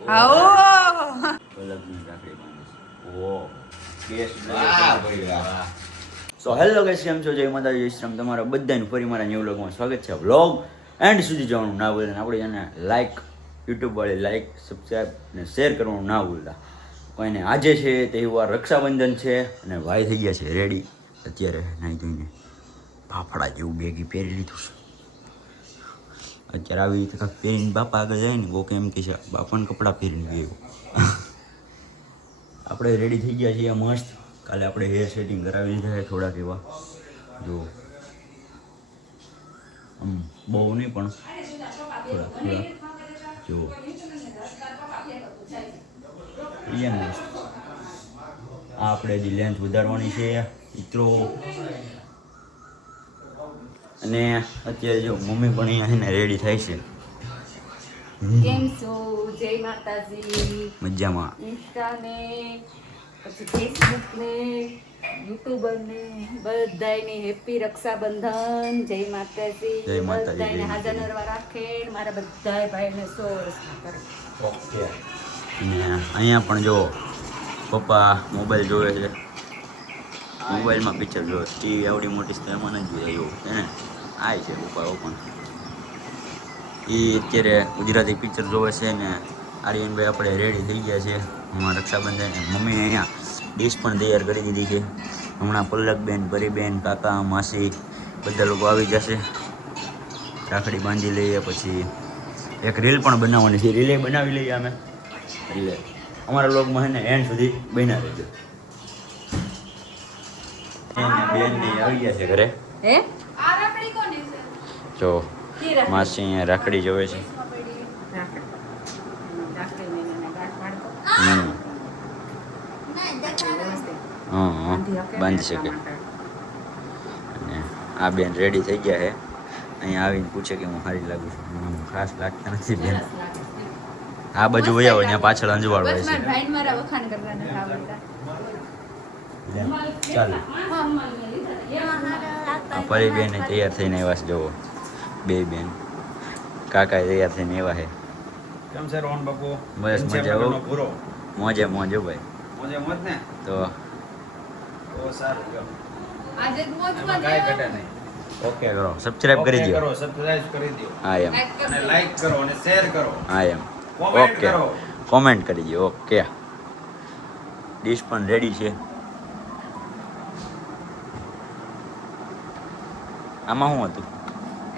આવો પલકની રાખડી બાંધે છે. ઓ કેસ વાહ ભાઈ વાહ. સો હેલો ગાઈસ, કેમ છો? જય માતાજી, જય શ્રી રામ. તમારા બધાનું ફરી મારા ન્યૂ વ્લોગમાં સ્વાગત છે. વ્લોગ એન્ડ સુધી જોવાનું ના ભૂલતા. આપણે એને લાઈક, યુટ્યુબ વાળી લાઈક, સબસ્ક્રાઈબ અને શેર કરવાનું ના ભૂલતા. કોઈને આજે છે તહેવાર રક્ષાબંધન છે અને ભાઈ થઈ ગયા છે રેડી. અત્યારે નાહી ધોઈને ફાફડા જેવું બેગી પહેરી લીધું છે. અત્યારે આવી રીતે કાંઈક પહેરીને બાપા આગળ જાય ને બહુ કેમ કે છે બાપાને કપડાં પહેરીને ગયો. આપણે રેડી થઈ ગયા છીએ મસ્ત. કાલે આપણે હેર સેટિંગ કરાવી લીધા છે થોડાક એવા, જો આમ બહુ નહીં પણ થોડા જો મસ્ત. આ આપણે હજી લેન્થ વધારવાની છે મિત્રો. અને અત્યારે જો મમ્મી પણ અહીંયા છે ને રેડી થાય છે. કેમ છો? જય માતાજી. મજામાં. ઇન્સ્ટા ને પછી ફેસબુક ને યુટ્યુબર ને બધાયને હેપી રક્ષાબંધન. જય માતાજી. જય માતાજી, બધાયને જય હાજર માતાજી. નરવા રાખે. મારા બધાય ભાઈને 100 વર્ષના કરે. ઓકે. અને અહીંયા પણ જો પપ્પા મોબાઈલ જોવે છે. મોબાઈલમાં પિક્ચર જોવે. ટીવી આવડી મોટી છે એમાં નથી જોયા એવું છે ને. આ છે પપ્પાઓ પણ. એ અત્યારે ગુજરાતી પિક્ચર જોવે છે ને આર્યનભાઈ આપણે રેડી થઈ ગયા છે હમણાં રક્ષાબંધન. મમ્મીએ અહીંયા ડીશ પણ તૈયાર કરી દીધી છે. હમણાં પલ્લકબેન, પરીબેન, કાકા, માસી બધા લોકો આવી જશે. રાખડી બાંધી લઈએ, પછી એક રીલ પણ બનાવવાની છે. રીલે બનાવી લઈએ અમે. એટલે અમારા લોગમાં છે ને એન્ડ સુધી બન્યા રહેજો. બેન ને આવી ગયા છે ઘરે. હે આ રાખડી કોની છે? જો માસી અહીંયા રાખડી જોવે છે. હા, બાંધી શકે. અને આ બેન રેડી થઈ ગયા છે. અહીંયા આવીને પૂછે કે હું સારી લાગુ છું. ખાસ લાગતા નથી બેન. આ બાજુ વયા હોય ત્યાં પાછળ અંજવાળ હોય છે. ચાલો પરી બેન તૈયાર થઈને આવ્યા છે. જોવો બે બેન. કાકા તૈયાર થઈને આવ્યા છે. કેમ છે રોહન બાપુ? બસ મજા આવો. પૂરો મોજે મોજો ભાઈ. મોજે મોજ ને? તો ઓ સારું ગયો. આજે જ મોજમાં કાંઈ ઘટે નહીં. ઓકે કરો, સબસ્ક્રાઇબ કરી Okay દો. કરો, સબસ્ક્રાઇબ કરી દો. હા એમ. અને લાઈક કરો અને શેર કરો. હા એમ. કોમેન્ટ ઓકે, કરો. કોમેન્ટ કરી દો. ઓકે. ડીશ પણ રેડી છે. આમાં શું હતું?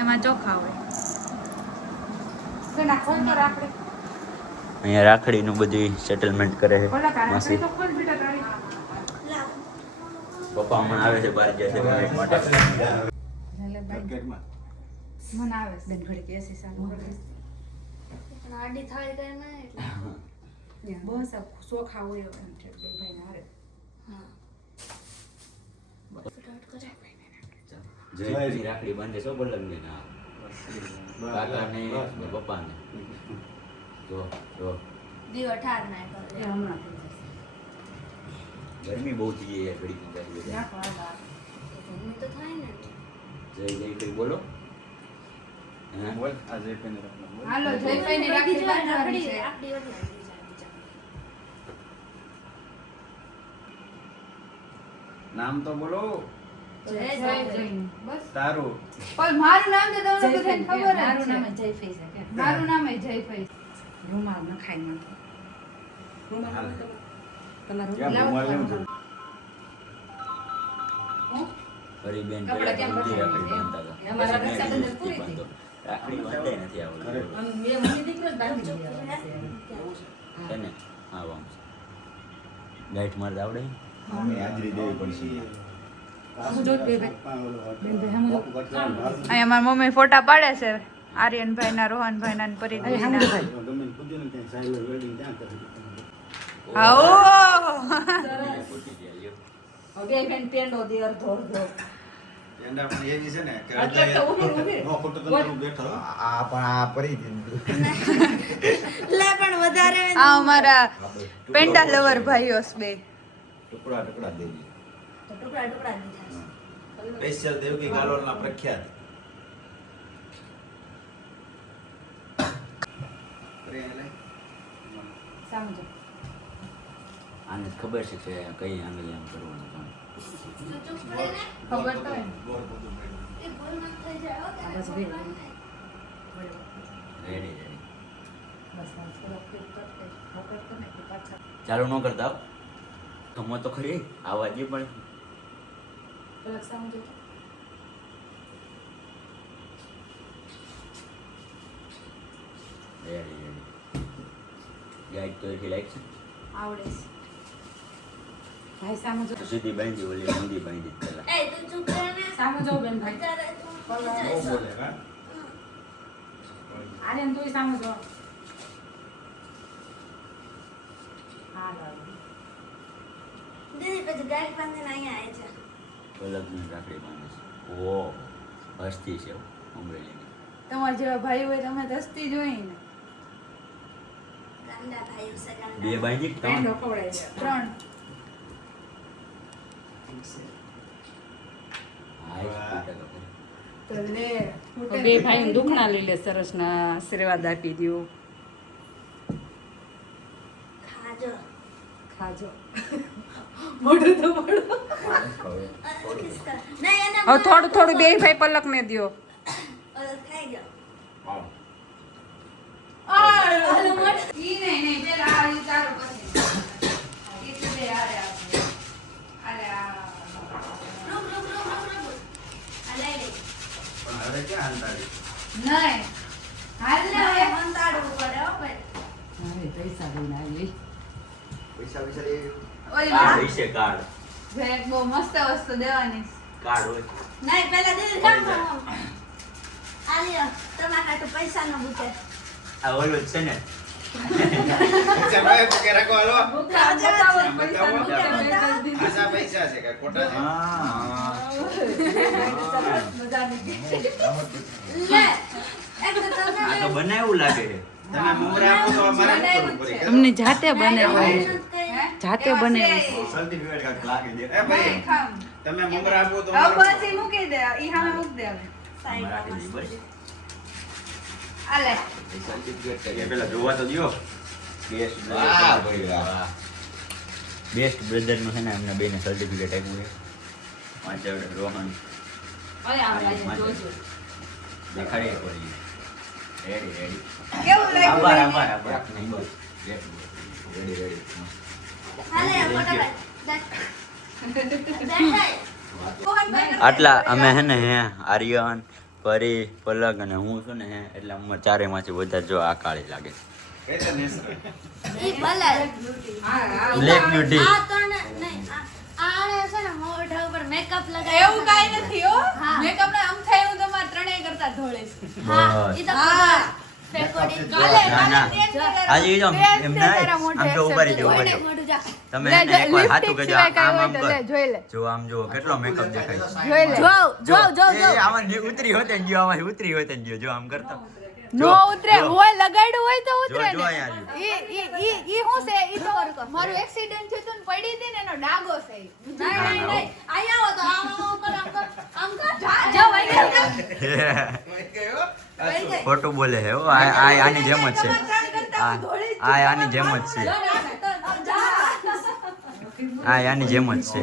એમાં ચોખા હોય. ઘણા ખોલ તો રાખડે. અહીંયા રાખડીનું બધી સેટલમેન્ટ કરે છે માસી. પપ્પા હમણાં આવે છે બહાર ગયા છે મિનિટ માટે. મને આવે છે બેન ઘડી કે એસી સારું કરી આડી થાળી કરે ને એટલે બસ આ ચોખા હોય એમ છે બે ભાઈ ને હારે. હા ફટાફટ કરે જયની રાખડી બાંધે છો બોલને ના. કાકાને પપ્પાને. જો જો દીવો ઠાર ના એ કરે હમણાં થઈ જશે. ગરમી બહુ થઈ ગઈ ઘડી ઘડી. નાખો આ બહાર. હું તો થાય ને જય જય કઈ બોલો. હે બોલ આ જે પેન રાખો. હાલો જયભાઈ ને રાખડી બાંધવાની છે. આપડી વળી બીજા નામ તો બોલો. જય બસ તારું. પણ મારું નામ તો તમને બધાને ખબર જ મારું છે. નામ જયફઈ છે મારું નામ એ જયભાઈ. રૂમાલ નખાઈ નાખો. હાલ. તમારું કેમ લાવો રૂમાલ લેવું તમારું. હું? ફરી બેન કપડાં પેલા કેમ ઊંધી રાખડી બદલાય? બાંધતા હતા. અમારા પછી મેં રક્ષાબંધન કીધું પૂરી બાંધો. રાખડી બાંધતા નથી આવડતું. આમ બે મમ્મી દીકરો જ બાંધી દેવાનો છે. છે ને? હા વામ. ગાઈટ મારતા આવડે? અમે હાજરી દેવી પડશે. હું જોત બે ભાઈ. અહીંયા મારી મમ્મી ફોટા પાડે છે આર્યનભાઈ ના, રોહનભાઈ ના, પરીદીદી ના. આવો ખોટી ગયા લ્યો. બે બેન પેંડો દે અડધો અડધો. એંડા પણ એવી છે ને કે એટલે તો ઊભી ઊભી. નો ખોટો તંત્ર બેઠો. આ પણ આ પરી લે પણ વધારે આ અમારા પેંડા લવર ભાઈઓ છે બે. ટુકડા ટુકડા દેવી. તો ટુકડા ટુકડા દીધા સ્પેશિયલ દેવકી ગાલોલના પ્રખ્યાત. અરે સામું જો. આને ખબર છે કે કઈ આંગળી આમ કરવાનું કામ. ખબર તો હોય ને. એ ભૂલ ન થઈ જાય હો, આ બસ બે. રેડી રેડી બસ બસ થોડો ક્લિક કરતે. ખબર તો ને કે પાછા. ચાલુ ન કરતા હો. ગમો તો ખરી આવા જે પણ પલક સામું જો. રેડી રેડી ગાઈડ તો એટલી લાઈક છે આવડે છે. ભાઈ સામું જો. સીધી બાંધી ઓલી ઊંધી બાંધી પેલા એ તું ચૂપ રહે ને. સામું જો બેન ભાઈ. અત્યારે તું બહુ વિચારીશ. બોલે હા આર્યન તુંય સામું જો. હા લાવ. દીદી પછી ગાય બાંધીને અહીંયા આવે છે. પલકની રાખડી બાંધે છે ઓ હસ્તી છે અમરેલીની તમારા જેવા ભાઈ હોય તમે તો હસતી જ હોય ને. ગાંડા ભાઈઓ છે ગાંડા. બે બાંધી કે ત્રણ? પેંડો ખવડાય છે. 3. હા, એ જ ફૂટે તો ખરી. તો લે બે ભાઈ દુખણા લઈ લે સરસના આશીર્વાદ આપી દો. ખાજો. ખાજો. મોઢું તો પડો. ખિસકા. નહીં, એને હવે થોડું થોડું બે ભાઈ પલક ને દ્યો. ઓલો ખાઈ ગયો. આવ. ઓલો મોઢું. ઈ નહીં પેલા આ ચાલો પછી. ઈ તો બે આરે આપે. આલે આ. રૂક. આ લઈ લે. પણ હવે ક્યાં અંતાડી નહીં. હાલ ને હવે. મંતાડવું પડે હો ભાઈ. હવે પૈસા લઈને આવી. પૈસા પૈસા એ ઓય કાર્ડ હોય છે કાર્ડ ભેટ બહુ મસ્ત વસ્તુ દેવાની. કાર્ડ હોય નહીં, પેલા દીદી કામ કરો. આ લ્યો, તમારા હાટુ પૈસાનો બુકે. આ ઓલું જ છે ને પૈસા ભાઈ કે રાખો હાલો બતાવો પૈસા બતાવો. મૂકે. આશા પૈસા છે કે ખોટા છે મજાની. લે. એક તો આ તમે તો બનાવ્યું લાગે છે તમે મુંગરા આપો તો અમારે શું કરવું પડે અમને જાતે બનાવ્યું. જાતે બનાવ્યું. સર્ટિફિકેટ કાંઈક લાગે છે એ ભાઈ તમે મુંગરા આપો તો હવે અમારે પછી મૂકી દે ઈ સામે મૂકી દે હવે. આમાં રાખી દઈએ, બસ. આલે એ સર્ટિફિકેટ કરીએ. પેલા જોવા તો દ્યો. બેસ્ટ વાહ, ભાઈ, વાહ. બેસ્ટ બ્રધરનું છે ને એમને બેને સર્ટિફિકેટ આપ્યું છે વાંચવડે રોહન ઓય આ જોજો દેખાડીએ પડી રેડી રેડી કેવું લાગ્યું આભાર બેન? આભાર આભાર નહીં બસ રેડી રેડી હાલે ફટાફટ. આટલા અમે હે ને હે આર્યન પરી પલક અને હું છું ને હે એટલે અમે ચારેયમાંથી વધારે જો આ કાળી લાગે છે કઈ તો નેસર. ઈ ભલે. બ્લેક બ્યુટી આ તો નહીં, આને છે ને મોઢા ઉપર મેકઅપ લગાવ્યો. એવું કાઈ નથી હો હા. મેકઅપ ને આમ થાય હું તમાર ત્રણેય કરતા ધોળે છે. હા, બસ. ઈ તો હા. ફેકોડી. કાલે ના, ના. કાલે તેજ કલર આજે ઈ જો તેજ એમ તે ના તારા મોઢે આમ તો ઉભા રહેજો, ઉભા કોઈને રહેજો. મોઢું જા. તમે લે, હે ને એકવાર લિપસ્ટિક હાથું કહેજો, સિવાય કાંઈ આમ હોય આમ તો લે, કર. જોઈ લે. જો આમ જો કેટલો મેકઅપ દેખાય છે જોઈ લે. જો આમાં ઉતરી હોતે ને ગયો આમાં ઉતરી હોતે ને ગયો જો આમ કરતો નો ઉતરે હોય લગાડ્યું હોય તો ઉતરે જો ને. અહીંયા ઈ હું છે ઈ તો મારું એક્સિડન્ટ થયું હતું ને પડી હતી ને એનો ડાઘો છે ઈ. નહીં. અહીંયા આવો તો આમ કર, આમ કર. જો વઈ ગયો. ખોટું બોલે હે હો આ આની જેમ જ છે આ આની જેમ જ છે આ આની જેમ જ છે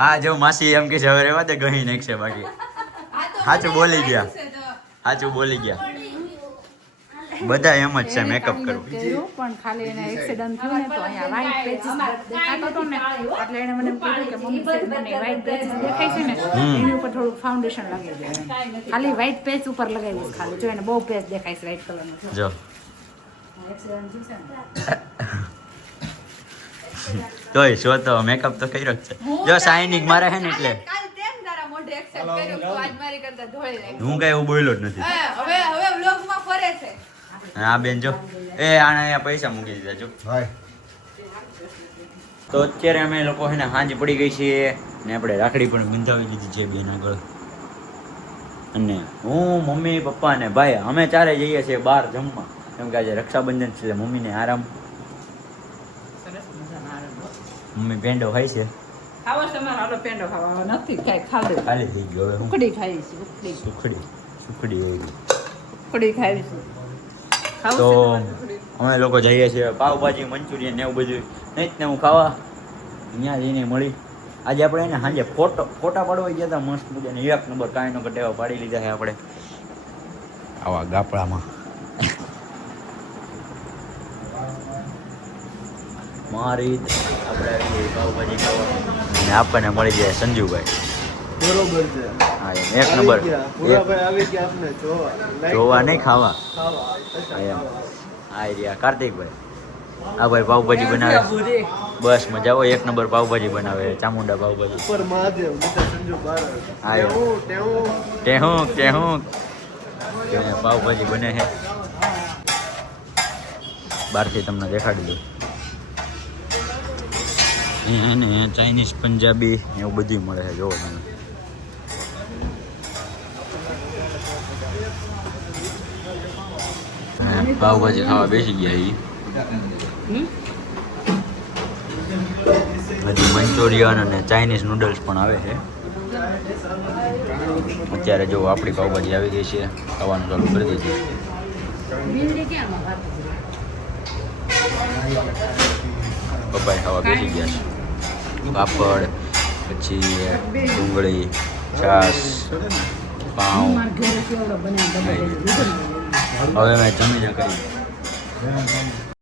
હા જો માસી એમ કે છે હવે રેવા દે ગહી નાખશે બાકી સાચું બોલી ગયા સાચું બોલી ગયા બધા એમ જ છે મેકઅપ કરવું કર્યું પણ ખાલી એને એક્સિડન્ટ થયું ને તો અહીંયા વ્હાઈટ પેચીસ દેખાતો હતો ને એટલે એને મને એમ કીધું કે મમ્મી સાહેબ મને વ્હાઈટ પેચીસ દેખાય છે ને એની ઉપર થોડું ફાઉન્ડેશન લગાવી દે ખાલી વ્હાઈટ પેચ ઉપર લગાવ્યું છે ખાલી જો એને બહુ પેચ દેખાય છે વ્હાઈટ કલરનું જો એક્સિડન્ટ થયું છે ને તોય શો તો મેકઅપ તો કર્યો જ છે જો શાઇનિંગ મારે હે ને એટલે કાલ તેમ તારા મોઢે એક્સેપ્ટ કર્યું તું આજ મારી કરતા ધોળી લાગી હું કઈ એવું બોલ્યો જ નથી હવે વ્લોગમાં ફરે છે હા બેન જો એ આને અહીંયા પૈસા મૂકી દીધા જો ભાઈ તો અત્યારે અમે લોકો છે ને સાંજ પડી ગઈ છીએ ને આપણે રાખડી પણ બંધાવી દીધી છે બેન આગળ અને હું મમ્મી પપ્પા અને ભાઈ અમે ચારે જઈએ છીએ બહાર જમવા કેમ કે આજે રક્ષાબંધન છે એટલે મમ્મીને આરામ સરસ મજાનો આરંભ મમ્મી પેંડો ખાય છે ખાવો છે તમારો હાલો પેંડો ખાવા નથી કાંઈ ખાધું ખાલી થઈ ગયો હવે હું ઉકડી ખાઈ છે ઉકડી સુખડી હોય ગઈ ઉકડી ખાઈ છે તો ખાવું છે તમારે ઉકડી? અમે લોકો જઈએ છીએ પાવભાજી મંચુરિયન ને એવું બધું નહીં ને હું ખાવા અહીંયા જઈને મળી આજે આપણે એને સાંજે ફોટા પાડવા ગયા હતા મસ્ત મજાને 1 નંબર કાંઈ નો કટેવા પાડી લીધા છે આપણે આવા ગાપડામાં મારી આપણે પાવભાજી ખાવા અને આપણને મળી જાય સંજુભાઈ બરોબર છે હા એમ 1 નંબર પૂરાભાઈ આવી ગયા આપને જોવા જોવા નહીં ખાવા ખાવા હા એમ આ રહ્યા કાર્તિકભાઈ આ ભાઈ પાવભાજી બનાવે બસ મજા આવે 1 નંબર પાવભાજી બનાવે ચામુંડા પાવભાજી ઉપર મહાદેવ નીચે સંજુ બારડ હા એમ. ટેહું પાવભાજી બને છે બહારથી તમને દેખાડી દઉં એને ચાઇનીઝ પંજાબી એવું બધું મળે છે જોવો તમે પાવભાજી ખાવા બેસી ગયા હજી મંચુરિયન અને ચાઇનીઝ નૂડલ્સ પણ આવે છે અત્યારે જો આપણી પાવભાજી આવી ગઈ છે ખાવાનું ચાલુ કરી દીધું પપ્પાએ ખાવા બેસી ગયા છે પાપડ પછી ડુંગળી છાશ પાઉં હવે મેં જમીને કરી